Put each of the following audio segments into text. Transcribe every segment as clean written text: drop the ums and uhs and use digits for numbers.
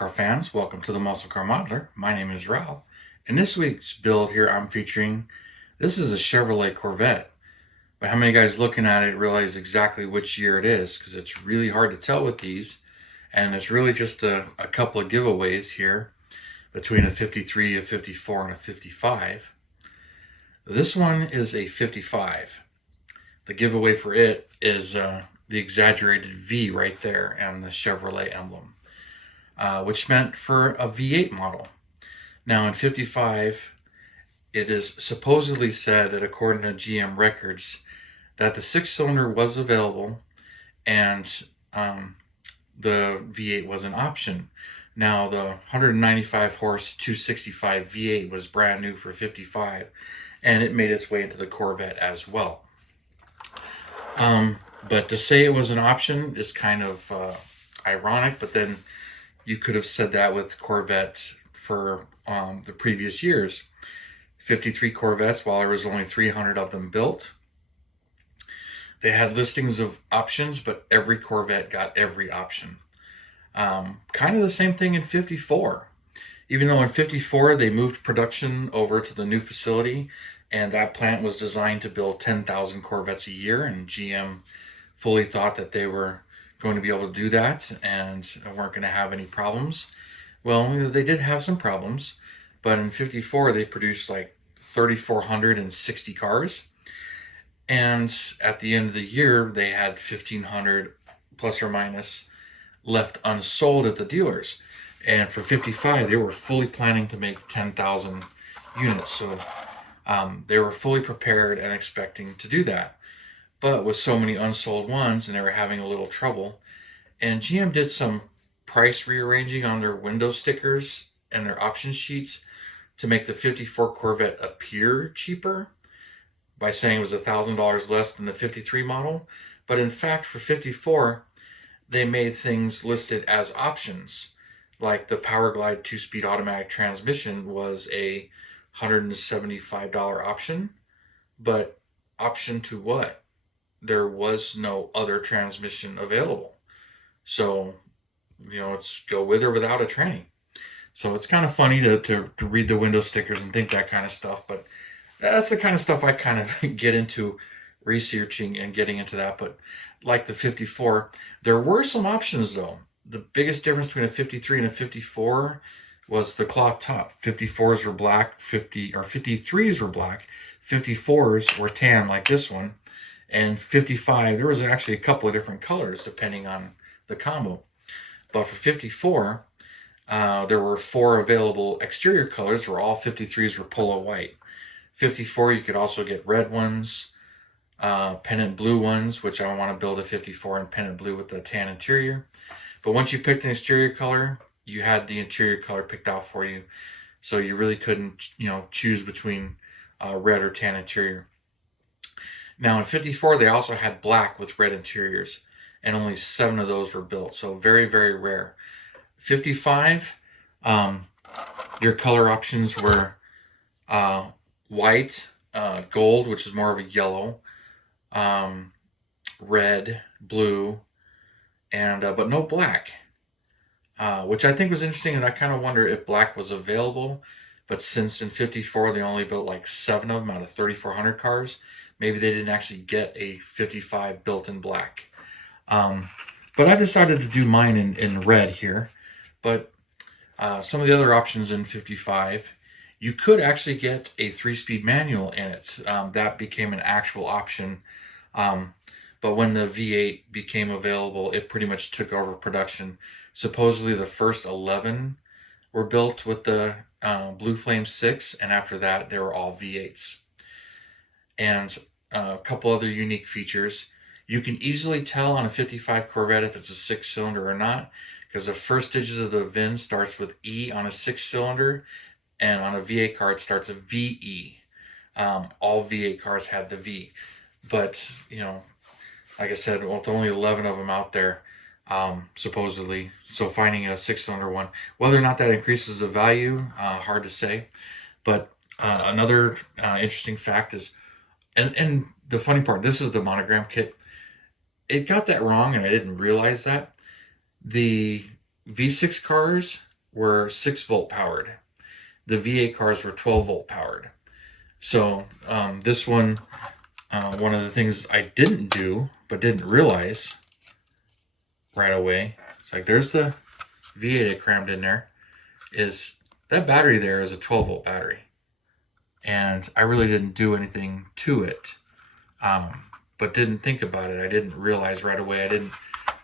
car fans, welcome to the Muscle Car Modeler. My name is Revell. In this week's build here, I'm featuring, this is a Chevrolet Corvette. But how many guys looking at it realize exactly which year it is? Because it's really hard to tell with these. And it's really just a couple of giveaways here between a 53, a 54, and a 55. This one is a 55. The giveaway for it is the exaggerated V right there and the Chevrolet emblem. Which meant for a V8 model. Now in 55, it is supposedly said that according to GM records, that the 6-cylinder was available and the V8 was an option. Now the 195 horse 265 V8 was brand new for 55, and it made its way into the Corvette as well. But to say it was an option is kind of ironic, but then you could have said that with Corvette for the previous years. 53 Corvettes, while there was only 300 of them built. They had listings of options, but every Corvette got every option. Kind of the same thing in 54. Even though in 54 they moved production over to the new facility, and that plant was designed to build 10,000 Corvettes a year, and GM fully thought that they were going to be able to do that and weren't going to have any problems. Well, they did have some problems, but in 54 they produced like 3,460 cars, and at the end of the year they had 1,500 plus or minus left unsold at the dealers. And for 55 they were fully planning to make 10,000 units, so they were fully prepared and expecting to do that. But with so many unsold ones, and they were having a little trouble, and GM did some price rearranging on their window stickers and their option sheets to make the 54 Corvette appear cheaper by saying it was $1,000 less than the 53 model. But in fact, for 54, they made things listed as options. Like the Powerglide 2-speed automatic transmission was a $175 option, but option to what? There was no other transmission available. So, it's go with or without a tranny. So it's kind of funny to read the window stickers and think that kind of stuff, but that's the kind of stuff I kind of get into researching and getting into that. But like the 54, there were some options though. The biggest difference between a 53 and a 54 was the cloth top. 54s were black, 53s were black, 54s were tan like this one. And 55, there was actually a couple of different colors depending on the combo. But for 54, there were 4 available exterior colors where all 53s were polo white. 54, you could also get red ones, pennant blue ones, which I want to build a 54 in pennant blue with the tan interior. But once you picked an exterior color, you had the interior color picked out for you. So you really couldn't, choose between red or tan interior. Now in 54, they also had black with red interiors, and only 7 of those were built. So very, very rare. 55, your color options were white, gold, which is more of a yellow, red, blue, and but no black, which I think was interesting. And I kind of wonder if black was available, but since in 54 they only built like 7 of them out of 3,400 cars, maybe they didn't actually get a 55 built in black. But I decided to do mine in red here. But some of the other options in 55, you could actually get a 3-speed manual in it. That became an actual option. But when the V8 became available, it pretty much took over production. Supposedly the first 11 were built with the Blue Flame 6, and after that they were all V8s. And a couple other unique features. You can easily tell on a 55 Corvette if it's a 6-cylinder or not, because the first digit of the VIN starts with E on a 6-cylinder, and on a V8 car it starts with VE. All V8 cars had the V. But, like I said, with only 11 of them out there, supposedly. So finding a 6-cylinder one, whether or not that increases the value, hard to say. But another interesting fact is, and the funny part, this is the Monogram kit. It got that wrong, and I didn't realize that. The V6 cars were 6-volt powered. The V8 cars were 12-volt powered. So this one of the things I didn't do, but didn't realize right away, it's like there's the V8 I crammed in there, is that battery there is a 12-volt battery. And I really didn't do anything to it, but didn't think about it. I didn't realize right away. I didn't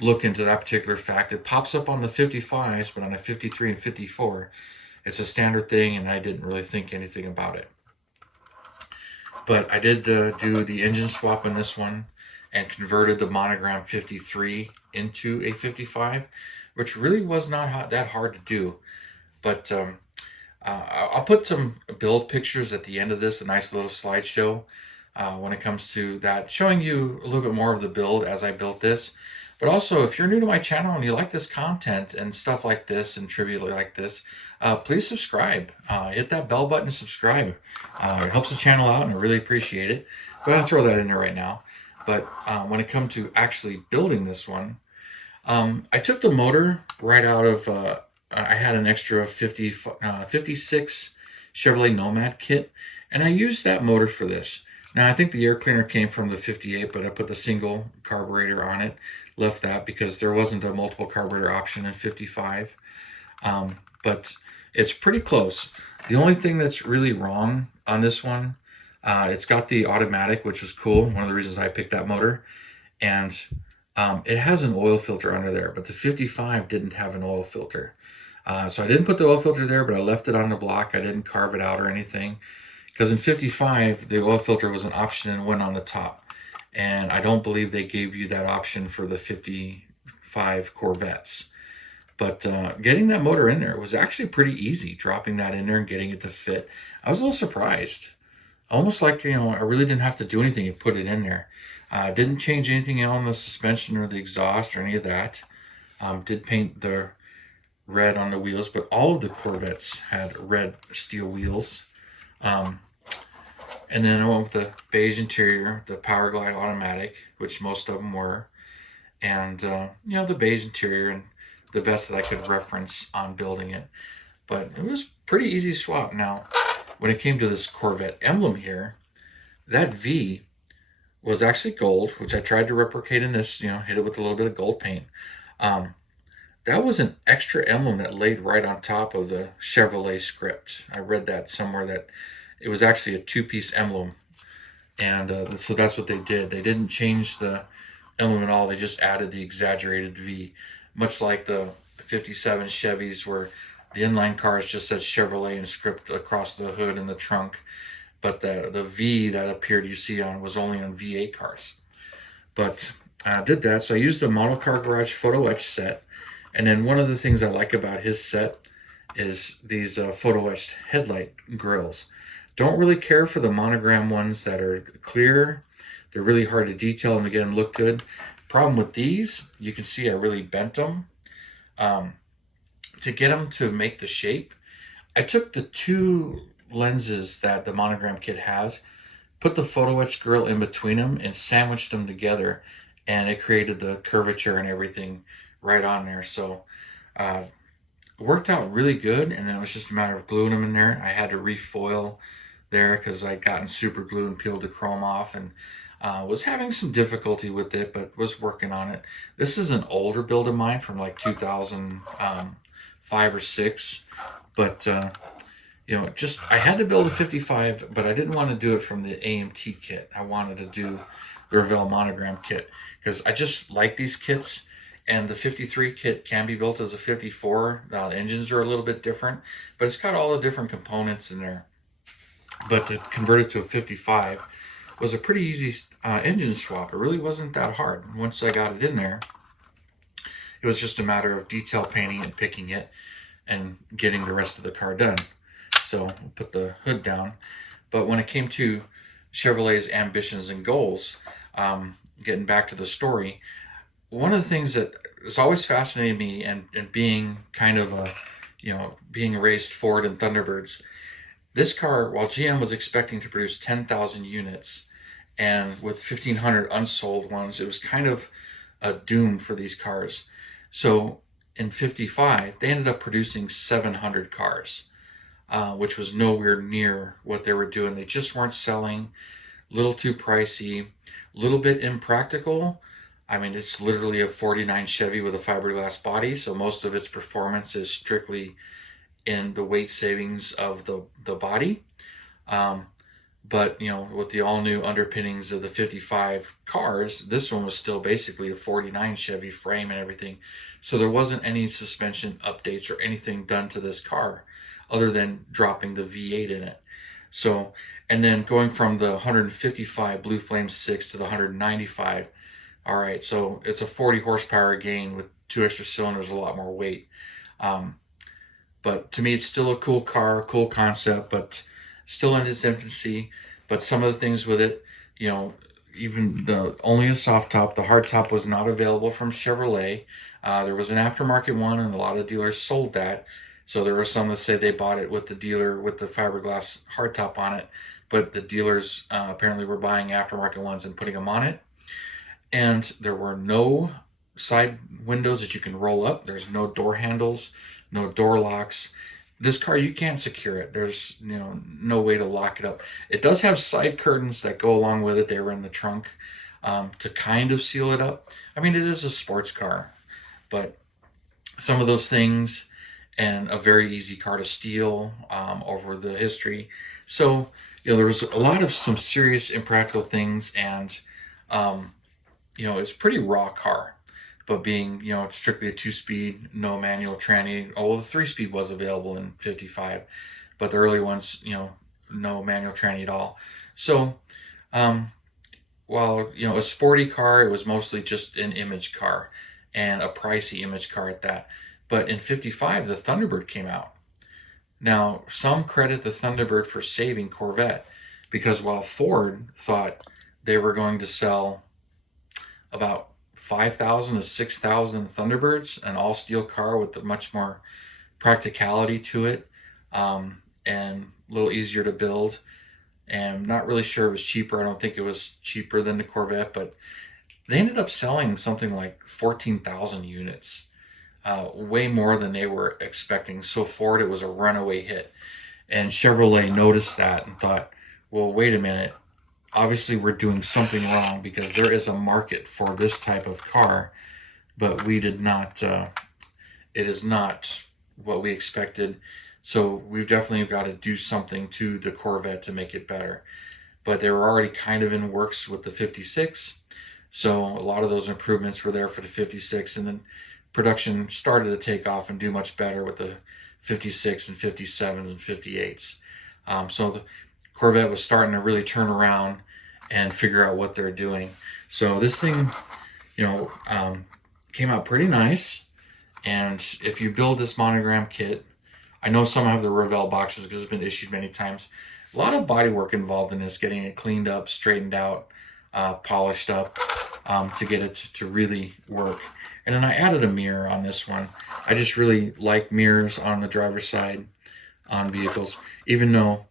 look into that particular fact. It pops up on the 55s, but on a 53 and 54, it's a standard thing, and I didn't really think anything about it. But I did do the engine swap in this one and converted the Monogram 53 into a 55, which really was not that hard to do. But I'll put some build pictures at the end of this, a nice little slideshow when it comes to that, showing you a little bit more of the build as I built this. But also, if you're new to my channel and you like this content and stuff like this and trivia like this, please subscribe. Hit that bell button and subscribe. It helps the channel out and I really appreciate it. But I'll throw that in there right now. But when it comes to actually building this one, I took the motor right out of, I had an extra 56 Chevrolet Nomad kit, and I used that motor for this. Now, I think the air cleaner came from the 58, but I put the single carburetor on it, left that because there wasn't a multiple carburetor option in 55. But it's pretty close. The only thing that's really wrong on this one, it's got the automatic, which was cool. One of the reasons I picked that motor. And it has an oil filter under there, but the 55 didn't have an oil filter. So I didn't put the oil filter there, but I left it on the block. I didn't carve it out or anything. Because in 55, the oil filter was an option and went on the top. And I don't believe they gave you that option for the 55 Corvettes. But getting that motor in there was actually pretty easy, dropping that in there and getting it to fit. I was a little surprised. Almost like, I really didn't have to do anything to put it in there. Didn't change anything on the suspension or the exhaust or any of that. Did paint the red on the wheels, but all of the Corvettes had red steel wheels. And then I went with the beige interior, the Power Glide automatic, which most of them were. And, the beige interior and the best that I could reference on building it. But it was pretty easy swap. Now, when it came to this Corvette emblem here, that V was actually gold, which I tried to replicate in this, hit it with a little bit of gold paint. That was an extra emblem that laid right on top of the Chevrolet script. I read that somewhere that it was actually a two-piece emblem. And so that's what they did. They didn't change the emblem at all. They just added the exaggerated V, much like the 57 Chevys where the inline cars just said Chevrolet and script across the hood and the trunk. But the V that appeared you see on was only on V8 cars. But I did that. So I used the Model Car Garage photo etch set. And then one of the things I like about his set is these photo etched headlight grills. Don't really care for the Monogram ones that are clear. They're really hard to detail and to get them look good. Problem with these, you can see I really bent them. To get them to make the shape, I took the two lenses that the Monogram kit has, put the photo etch grill in between them and sandwiched them together, and it created the curvature and everything right on there. So it worked out really good, and then it was just a matter of gluing them in there. I had to refoil there because I'd gotten super glue and peeled the chrome off, and was having some difficulty with it, but was working on it. This is an older build of mine from like 2005 or 6, but I had to build a 55, but I didn't want to do it from the AMT kit. I wanted to do the Revell Monogram kit because I just like these kits. And the 53 kit can be built as a 54. The engines are a little bit different, but it's got all the different components in there. But to convert it to a 55 was a pretty easy engine swap. It really wasn't that hard. Once I got it in there, it was just a matter of detail painting and picking it and getting the rest of the car done. So we'll put the hood down. But when it came to Chevrolet's ambitions and goals, getting back to the story, one of the things that has always fascinated me, and being kind of being raised Ford and Thunderbirds, this car, while GM was expecting to produce 10,000 units, and with 1,500 unsold ones, it was kind of a doom for these cars. So in 55, they ended up producing 700 cars, which was nowhere near what they were doing. They just weren't selling, a little too pricey, a little bit impractical. I mean, it's literally a 49 Chevy with a fiberglass body, so most of its performance is strictly in the weight savings of the body. Um, but with the all new underpinnings of the 55 cars, this one was still basically a 49 Chevy frame and everything. So there wasn't any suspension updates or anything done to this car other than dropping the V8 in it. So, and then going from the 155 Blue Flame 6 to the 195, all right, so it's a 40 horsepower gain with 2 extra cylinders, a lot more weight. But to me, it's still a cool car, cool concept, but still in its infancy. But some of the things with it, even only a soft top, the hard top was not available from Chevrolet. There was an aftermarket one, and a lot of dealers sold that. So there were some that say they bought it with the dealer with the fiberglass hardtop on it, but the dealers apparently were buying aftermarket ones and putting them on it. And there were no side windows that you can roll up. There's no door handles, no door locks. This car, you can't secure it. There's no way to lock it up. It does have side curtains that go along with it. They were in the trunk to kind of seal it up. I mean, it is a sports car, but some of those things, and a very easy car to steal over the history. So there was a lot of some serious impractical things, and it's a pretty raw car. But being, strictly a 2-speed, no manual tranny. Oh, well, the 3-speed was available in 55, but the early ones, no manual tranny at all. So, while, a sporty car, it was mostly just an image car, and a pricey image car at that. But in 55, the Thunderbird came out. Now, some credit the Thunderbird for saving Corvette, because while Ford thought they were going to sell about 5,000 to 6,000 Thunderbirds, an all-steel car with much more practicality to it, and a little easier to build. And I'm not really sure it was cheaper. I don't think it was cheaper than the Corvette, but they ended up selling something like 14,000 units, way more than they were expecting. So Ford, it was a runaway hit. And Chevrolet noticed that and thought, well, wait a minute. Obviously, we're doing something wrong, because there is a market for this type of car, but we did not, it is not what we expected. So we've definitely got to do something to the Corvette to make it better. But they were already kind of in works with the 56. So a lot of those improvements were there for the 56, and then production started to take off and do much better with the 56 and 57s and 58s. So the Corvette was starting to really turn around and figure out what they're doing. So this thing, came out pretty nice. And if you build this Monogram kit, I know some have the Revell boxes because it's been issued many times. A lot of body work involved in this, getting it cleaned up, straightened out, polished up, to get it to really work. And then I added a mirror on this one. I just really like mirrors on the driver's side on vehicles, even though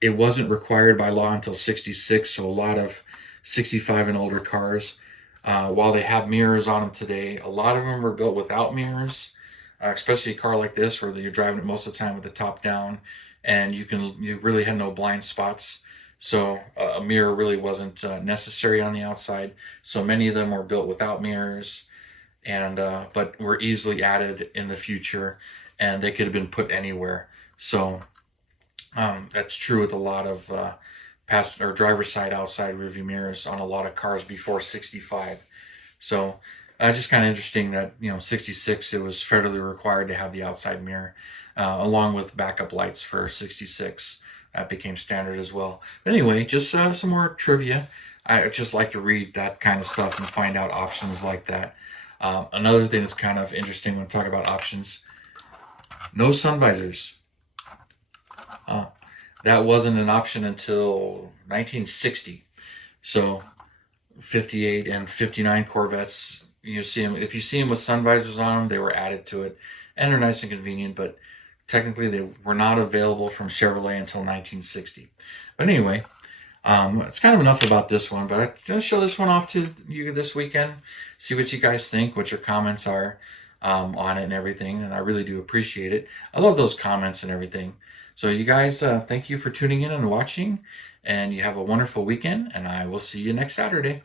it wasn't required by law until 66. So a lot of 65 and older cars, while they have mirrors on them today, a lot of them were built without mirrors, especially a car like this where you're driving it most of the time with the top down, and you really had no blind spots. So a mirror really wasn't necessary on the outside. So many of them were built without mirrors, and but were easily added in the future, and they could have been put anywhere. So that's true with a lot of past or driver's side outside rearview mirrors on a lot of cars before 65. So just kind of interesting that 66, it was federally required to have the outside mirror, along with backup lights for 66. That became standard as well. But anyway, just some more trivia. I just like to read that kind of stuff and find out options like that. Another thing that's kind of interesting when we talk about options: no sun visors. That wasn't an option until 1960. So 58 and 59 Corvettes, you see them. If you see them with sun visors on them, they were added to it, and they're nice and convenient. But technically, they were not available from Chevrolet until 1960. But anyway, it's kind of enough about this one. But I'm going to show this one off to you this weekend. See what you guys think, what your comments are. on it and everything, and I really do appreciate it. I love those comments and everything. So you guys, thank you for tuning in and watching, and you have a wonderful weekend, and I will see you next Saturday.